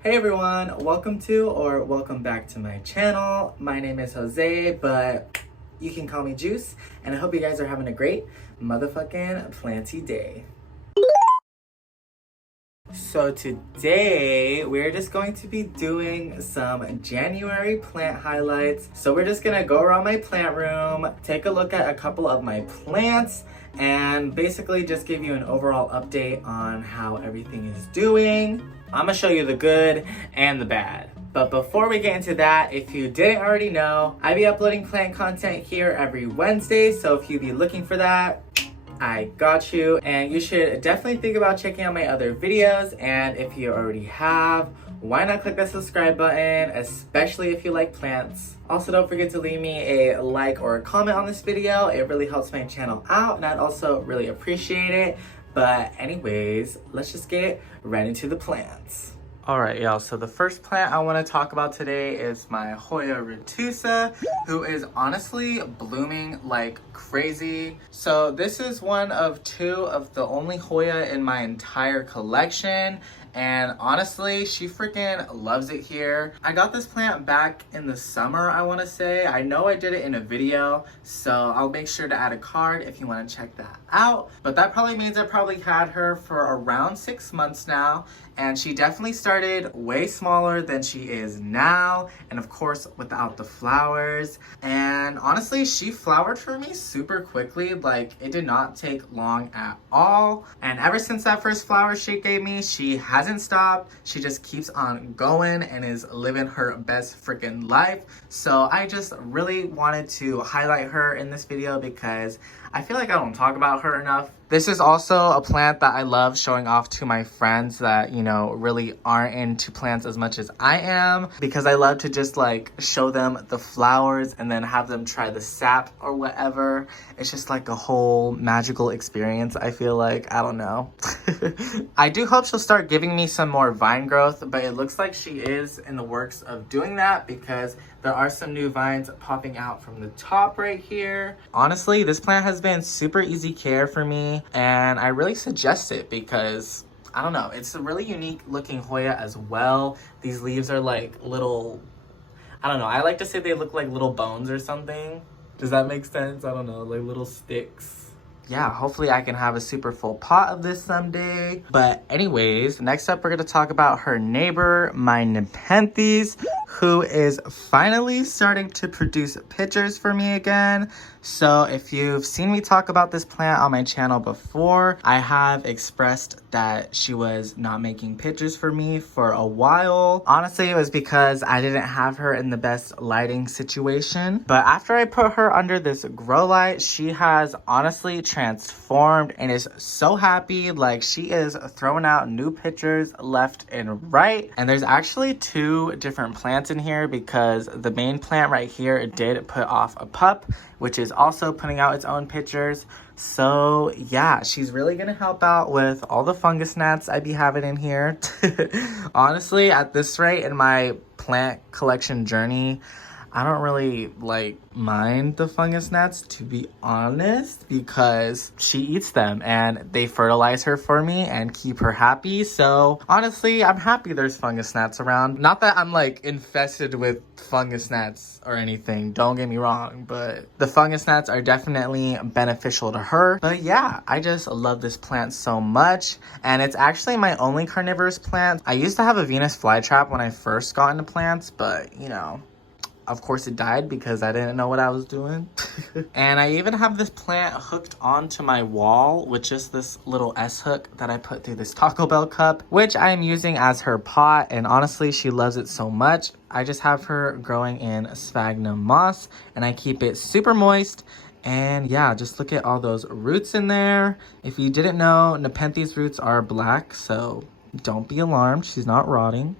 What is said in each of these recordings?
Hey everyone, welcome back to my channel. My name is Jose, but you can call me Juice, and I hope you guys are having a great motherfucking planty day. So today, we're just going to be doing some January plant highlights. So we're just gonna go around my plant room, take a look at a couple of my plants, and basically just give you an overall update on how everything is doing. I'm gonna show you the good and the bad. But before we get into that, if you didn't already know, I be uploading plant content here every Wednesday, so if you be looking for that, I got you. And you should definitely think about checking out my other videos, and if you already have, why not click the subscribe button, especially if you like plants. Also, don't forget to leave me a like or a comment on this video. It really helps my channel out, and I'd also really appreciate it. But anyways, let's just get right into the plants. Alright y'all, so the first plant I want to talk about today is my Hoya retusa, who is honestly blooming like crazy. So this is one of two of the only Hoya in my entire collection, and honestly, she freaking loves it here. I got this plant back in the summer, I want to say. I know I did it in a video, so I'll make sure to add a card if you want to check that out. But that probably means I probably had her for around 6 months now, and she definitely started way smaller than she is now, and of course without the flowers. And honestly, she flowered for me super quickly. Like, it did not take long at all, and ever since that first flower she gave me, she hasn't stopped. She just keeps on going and is living her best freaking life. So I just really wanted to highlight her in this video because I feel like I don't talk about her enough. This is also a plant that I love showing off to my friends that, you know, really aren't into plants as much as I am, because I love to just like show them the flowers and then have them try the sap or whatever. It's just like a whole magical experience, I feel like. I don't know. I do hope she'll start giving me some more vine growth, but it looks like she is in the works of doing that because there are some new vines popping out from the top right here. Honestly, this plant has been super easy care for me, and I really suggest it because, I don't know, it's a really unique looking Hoya as well. These leaves are like little, I don't know, I like to say they look like little bones or something. Does that make sense? I don't know, like little sticks. Yeah, hopefully I can have a super full pot of this someday. But anyways, next up we're going to talk about her neighbor, my nepenthes, who is finally starting to produce pictures for me again. So if you've seen me talk about this plant on my channel before, I have expressed that she was not making pictures for me for a while. Honestly, it was because I didn't have her in the best lighting situation. But after I put her under this grow light, she has honestly transformed and is so happy. Like, she is throwing out new pictures left and right. And there's actually two different plants in here because the main plant right here did put off a pup, which is also putting out its own pictures. So yeah, she's really gonna help out with all the fungus gnats I be having in here. Honestly, at this rate in my plant collection journey, I don't really like mind the fungus gnats, to be honest, because she eats them and they fertilize her for me and keep her happy. So honestly, I'm happy there's fungus gnats around. Not that I'm like infested with fungus gnats or anything, don't get me wrong, but the fungus gnats are definitely beneficial to her. But yeah, I just love this plant so much, and it's actually my only carnivorous plant. I used to have a Venus flytrap when I first got into plants, but you know, of course it died because I didn't know what I was doing. And I even have this plant hooked onto my wall with just this little S-hook that I put through this Taco Bell cup, which I am using as her pot, and honestly she loves it so much. I just have her growing in sphagnum moss, and I keep it super moist. And yeah, just look at all those roots in there. If you didn't know, nepenthes roots are black, so don't be alarmed, she's not rotting.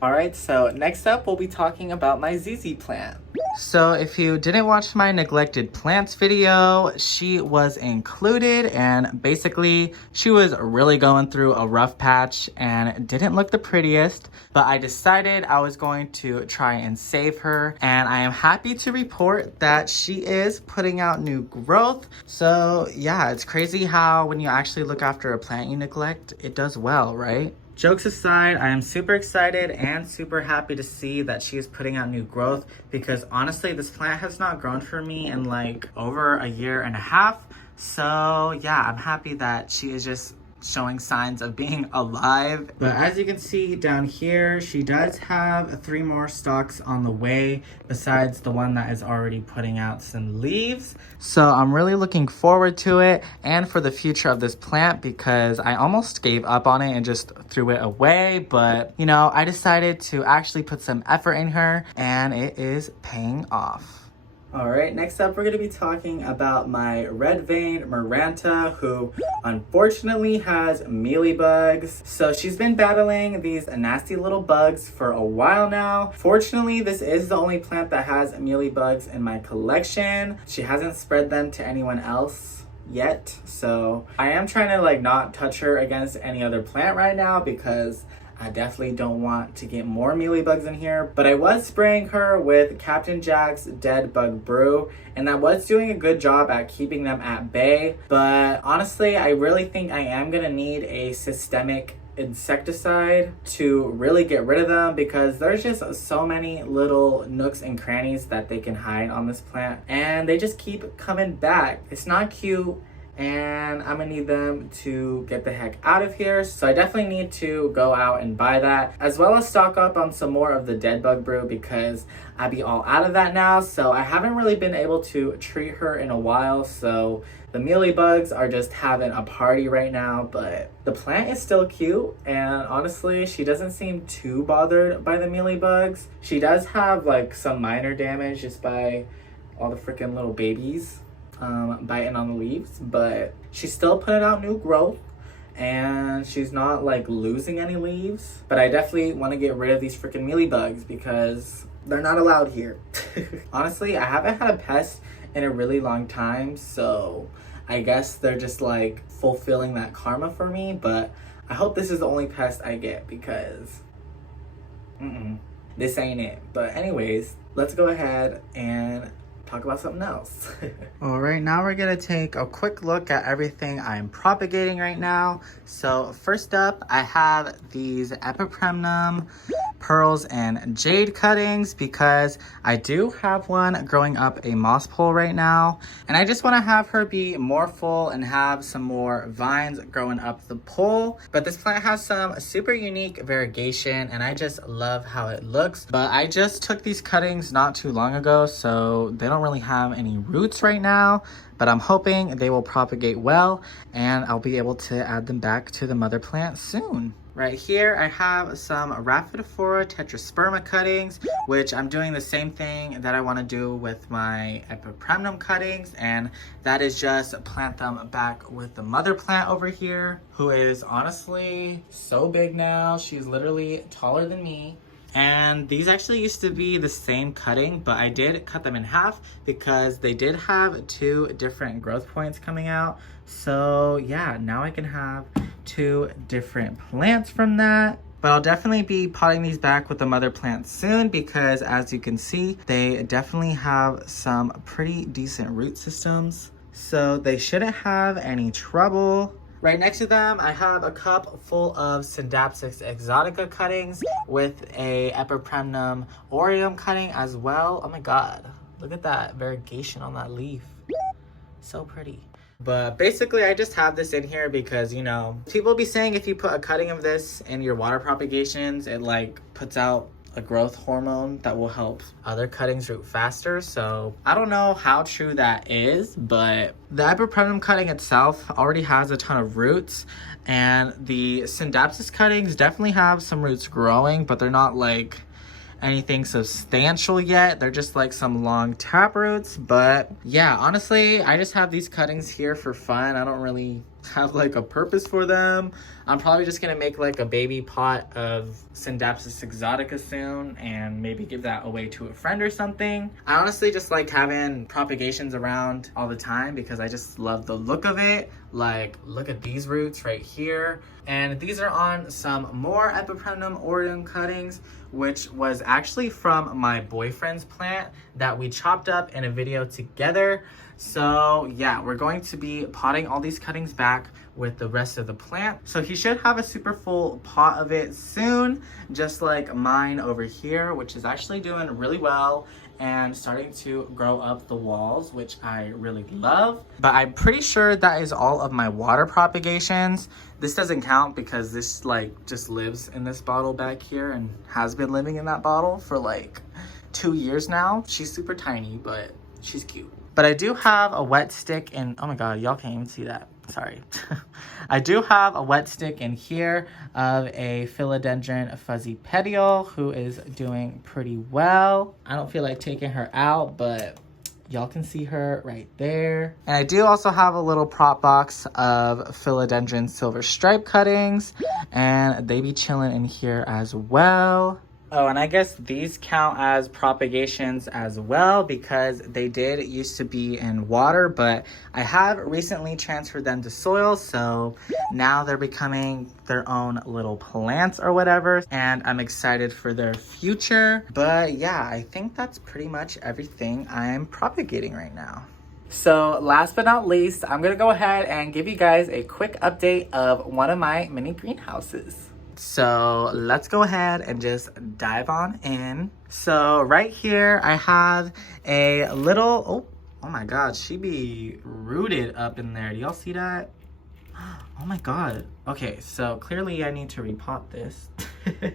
Alright, so next up we'll be talking about my ZZ plant. So if you didn't watch my neglected plants video, she was included, and basically she was really going through a rough patch and didn't look the prettiest, but I decided I was going to try and save her, and I am happy to report that she is putting out new growth. So yeah, it's crazy how when you actually look after a plant you neglect, it does well, right? Jokes aside, I am super excited and super happy to see that she is putting out new growth, because honestly, this plant has not grown for me in like over a year and a half. So yeah, I'm happy that she is just showing signs of being alive. But as you can see down here, she does have 3 more stalks on the way besides the one that is already putting out some leaves. So I'm really looking forward to it and for the future of this plant, because I almost gave up on it and just threw it away. But you know, I decided to actually put some effort in her and it is paying off. All right, next up, we're going to be talking about my red vein maranta, who unfortunately has mealy bugs. So she's been battling these nasty little bugs for a while now. Fortunately, this is the only plant that has mealy bugs in my collection. She hasn't spread them to anyone else yet. So I am trying to like not touch her against any other plant right now, because I definitely don't want to get more mealy bugs in here. But I was spraying her with Captain Jack's Dead Bug Brew, and that was doing a good job at keeping them at bay. But honestly, I really think I am gonna need a systemic insecticide to really get rid of them, because there's just so many little nooks and crannies that they can hide on this plant, and they just keep coming back. It's not cute, and I'm gonna need them to get the heck out of here. So I definitely need to go out and buy that, as well as stock up on some more of the Dead Bug Brew, because I be all out of that now. So I haven't really been able to treat her in a while. So the mealy bugs are just having a party right now, but the plant is still cute. And honestly, she doesn't seem too bothered by the mealy bugs. She does have like some minor damage just by all the freaking little babies biting on the leaves, but she's still putting out new growth and she's not like losing any leaves. But I definitely want to get rid of these freaking mealy bugs because they're not allowed here. Honestly, I haven't had a pest in a really long time, so I guess they're just like fulfilling that karma for me. But I hope this is the only pest I get, because this ain't it. But anyways, let's go ahead and talk about something else. All right, now we're gonna take a quick look at everything I'm propagating right now. So first up, I have these epipremnum pearls and jade cuttings, because I do have one growing up a moss pole right now, and I just want to have her be more full and have some more vines growing up the pole. But this plant has some super unique variegation and I just love how it looks. But I just took these cuttings not too long ago, so they don't really have any roots right now, but I'm hoping they will propagate well and I'll be able to add them back to the mother plant soon. Right here, I have some Rhaphidophora tetrasperma cuttings, which I'm doing the same thing that I want to do with my epipremnum cuttings, and that is just plant them back with the mother plant over here, who is honestly so big now. She's literally taller than me. And these actually used to be the same cutting, but I did cut them in half because they did have 2 different growth points coming out. So yeah, now I can have 2 different plants from that. But I'll definitely be potting these back with the mother plant soon, because as you can see, they definitely have some pretty decent root systems. So they shouldn't have any trouble. Right next to them, I have a cup full of Syndapsis exotica cuttings with a epipremnum aureum cutting as well. Oh my god, look at that variegation on that leaf. So pretty. But basically, I just have this in here because, you know, people be saying if you put a cutting of this in your water propagations, it like puts out a growth hormone that will help other cuttings root faster. So I don't know how true that is, but the epipremnum cutting itself already has a ton of roots, and the Syndapsis cuttings definitely have some roots growing, but they're not like anything substantial yet. They're just like some long tap roots. But yeah, honestly, I just have these cuttings here for fun. I don't really have like a purpose for them. I'm probably just gonna make like a baby pot of Syndapsis exotica soon and maybe give that away to a friend or something. I honestly just like having propagations around all the time because I just love the look of it. Like, look at these roots right here. And these are on some more epipremnum aureum cuttings, which was actually from my boyfriend's plant that we chopped up in a video together. So yeah, we're going to be potting all these cuttings back with the rest of the plant. So he should have a super full pot of it soon, just like mine over here, which is actually doing really well and starting to grow up the walls, which I really love. But I'm pretty sure that is all of my water propagations. This doesn't count because this like just lives in this bottle back here and has been living in that bottle for like 2 years now. She's super tiny, but she's cute. But I do have a wet stick in, oh my God, y'all can't even see that. Sorry. I do have a wet stick in here of a philodendron fuzzy petiole who is doing pretty well. I don't feel like taking her out, but y'all can see her right there. And I do also have a little prop box of philodendron silver stripe cuttings, and they be chilling in here as well. Oh, and I guess these count as propagations as well because they did used to be in water, but I have recently transferred them to soil, so now they're becoming their own little plants or whatever, and I'm excited for their future. But yeah, I think that's pretty much everything I'm propagating right now. So last but not least, I'm gonna go ahead and give you guys a quick update of one of my mini greenhouses. So let's go ahead and just dive on in. So right here I have a little, oh my God, she be rooted up in there. Do y'all see that? Oh my God. Okay, so clearly I need to repot this.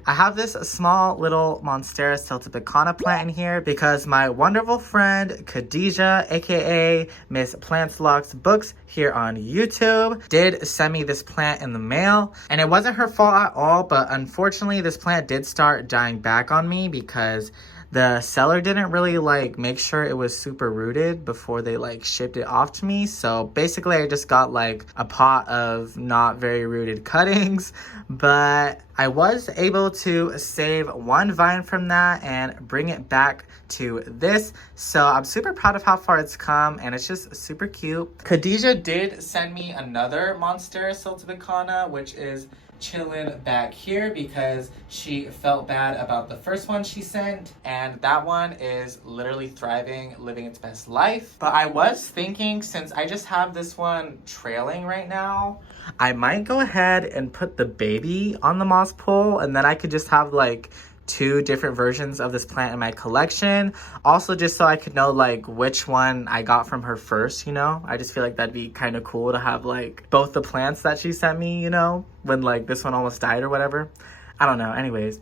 I have this small little Monstera celtibicana plant in here because my wonderful friend Khadijah, aka Miss Plantslock's Books here on YouTube, did send me this plant in the mail. And it wasn't her fault at all, but unfortunately this plant did start dying back on me because the seller didn't really like make sure it was super rooted before they like shipped it off to me. So basically I just got like a pot of not very rooted cuttings, but I was able to save one vine from that and bring it back to this. So I'm super proud of how far it's come and it's just super cute. Khadijah did send me another Monstera celtibicana, which is chilling back here because she felt bad about the first one she sent, and that one is literally thriving, living its best life. But I was thinking, since I just have this one trailing right now, I might go ahead and put the baby on the moss pole, and then I could just have like 2 different versions of this plant in my collection. Also, just so I could know like which one I got from her first, you know? I just feel like that'd be kind of cool to have like both the plants that she sent me, you know? When like this one almost died or whatever. I don't know, anyways.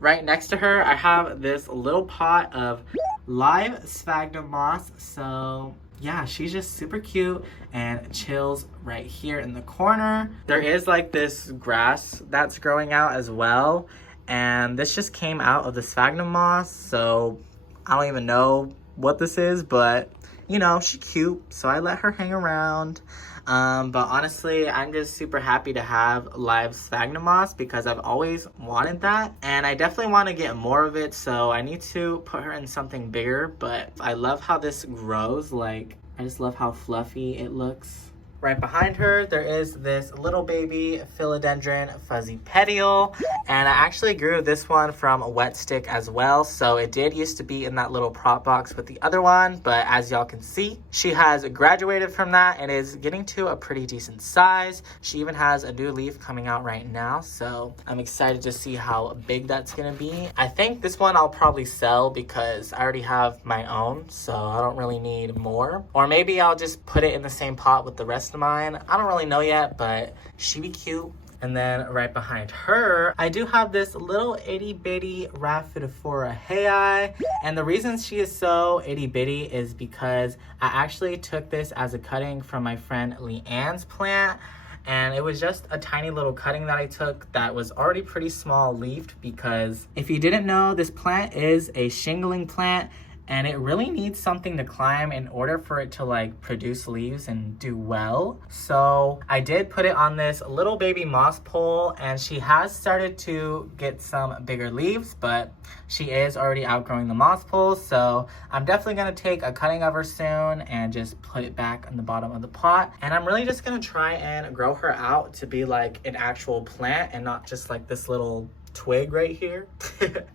Right next to her, I have this little pot of live sphagnum moss. So yeah, she's just super cute and chills right here in the corner. There is like this grass that's growing out as well. And this just came out of the sphagnum moss, so I don't even know what this is, but you know, she's cute, so I let her hang around. But honestly, I'm just super happy to have live sphagnum moss because I've always wanted that, and I definitely want to get more of it, so I need to put her in something bigger. But I love how this grows. Like, I just love how fluffy it looks. Right behind her, there is this little baby philodendron fuzzy petiole, and I actually grew this one from a wet stick as well, so it did used to be in that little prop box with the other one, but as y'all can see, she has graduated from that and is getting to a pretty decent size. She even has a new leaf coming out right now, so I'm excited to see how big that's gonna be. I think this one I'll probably sell because I already have my own, so I don't really need more. Or maybe I'll just put it in the same pot with the rest of mine. I don't really know yet, but she be cute. And then right behind her, I do have this little itty bitty Rhaphidophora hoya. And the reason she is so itty bitty is because I actually took this as a cutting from my friend Leanne's plant. And it was just a tiny little cutting that I took that was already pretty small leafed, because if you didn't know, this plant is a shingling plant and it really needs something to climb in order for it to like produce leaves and do well. So I did put it on this little baby moss pole, and she has started to get some bigger leaves, but she is already outgrowing the moss pole. So I'm definitely gonna take a cutting of her soon and just put it back in the bottom of the pot. And I'm really just gonna try and grow her out to be like an actual plant and not just like this little twig right here.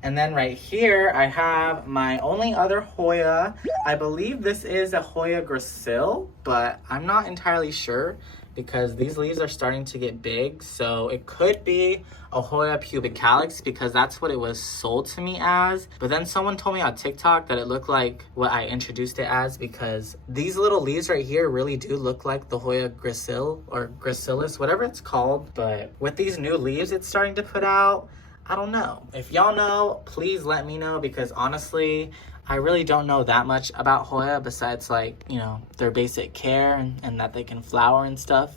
And then right here, I have my only other Hoya. I believe this is a Hoya gracile, but I'm not entirely sure because these leaves are starting to get big. So it could be a Hoya pubicalis because that's what it was sold to me as. But then someone told me on TikTok that it looked like what I introduced it as because these little leaves right here really do look like the Hoya gracile or gracilis, whatever it's called. But with these new leaves it's starting to put out, I don't know. If y'all know, please let me know because honestly, I really don't know that much about Hoya besides like, you know, their basic care and that they can flower and stuff.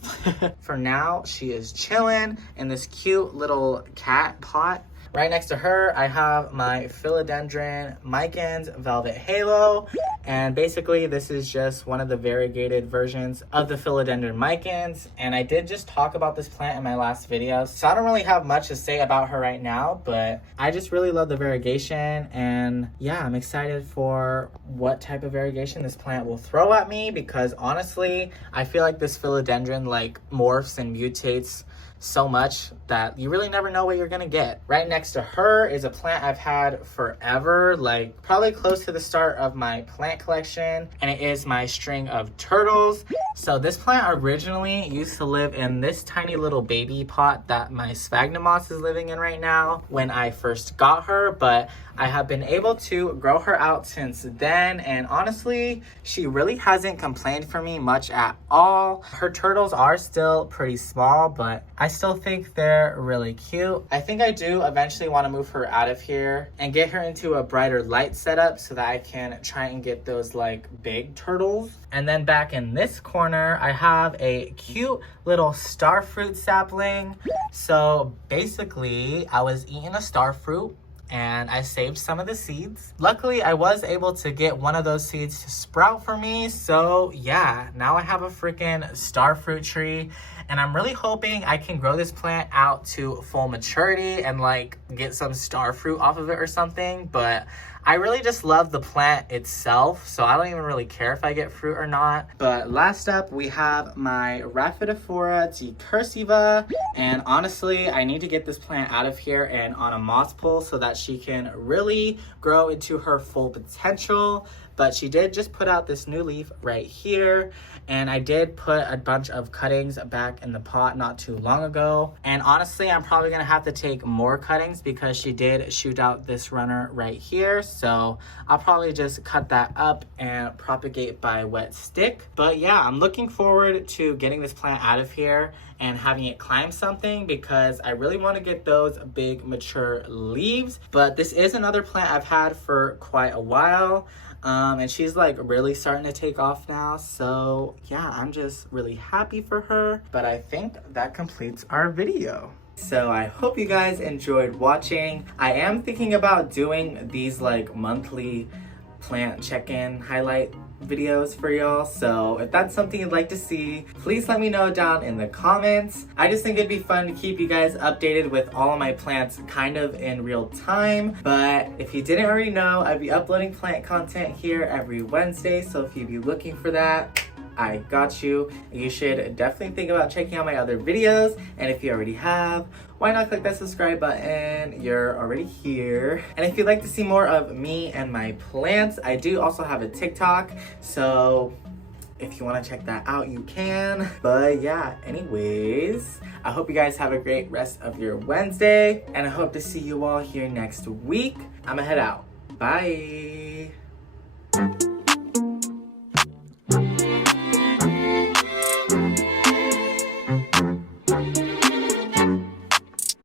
For now, she is chilling in this cute little cat pot. Right next to her, I have my philodendron micans velvet halo. And basically, this is just one of the variegated versions of the philodendron micans. And I did just talk about this plant in my last video, so I don't really have much to say about her right now, but I just really love the variegation. And yeah, I'm excited for what type of variegation this plant will throw at me because honestly, I feel like this philodendron like morphs and mutates so much that you really never know what you're gonna get. Right next to her is a plant I've had forever, like probably close to the start of my plant collection, and it is my string of turtles. So this plant originally used to live in this tiny little baby pot that my sphagnum moss is living in right now when I first got her, but I have been able to grow her out since then, and honestly, she really hasn't complained for me much at all. Her turtles are still pretty small, but I still think they're really cute. I think I do eventually want to move her out of here and get her into a brighter light setup so that I can try and get those like big turtles. And then back in this corner, I have a cute little starfruit sapling. So basically, I was eating a starfruit and I saved some of the seeds. Luckily, I was able to get one of those seeds to sprout for me. So yeah, now I have a freaking starfruit tree and I'm really hoping I can grow this plant out to full maturity and like get some starfruit off of it or something. But I really just love the plant itself, so I don't even really care if I get fruit or not. But last up, we have my Rhaphidophora decursiva, and honestly, I need to get this plant out of here and on a moss pole so that she can really grow into her full potential. But she did just put out this new leaf right here, and I did put a bunch of cuttings back in the pot not too long ago. And honestly, I'm probably gonna have to take more cuttings because she did shoot out this runner right here. So I'll probably just cut that up and propagate by wet stick. But yeah, I'm looking forward to getting this plant out of here and having it climb something because I really want to get those big mature leaves. But this is another plant I've had for quite a while. And she's like really starting to take off now. So yeah, I'm just really happy for her. But I think that completes our video. So I hope you guys enjoyed watching. I am thinking about doing these like monthly plant check-in highlight videos for y'all, so if that's something you'd like to see, please let me know down in the comments. I just think it'd be fun to keep you guys updated with all of my plants kind of in real time. But if you didn't already know, I'd be uploading plant content here every Wednesday, so if you'd be looking for that, I got you. You should definitely think about checking out my other videos, and if you already have, why not click that subscribe button? You're already here. And if you'd like to see more of me and my plants, I do also have a TikTok, so if you want to check that out, you can. But yeah, anyways, I hope you guys have a great rest of your Wednesday, and I hope to see you all here next week. I'ma head out. Bye.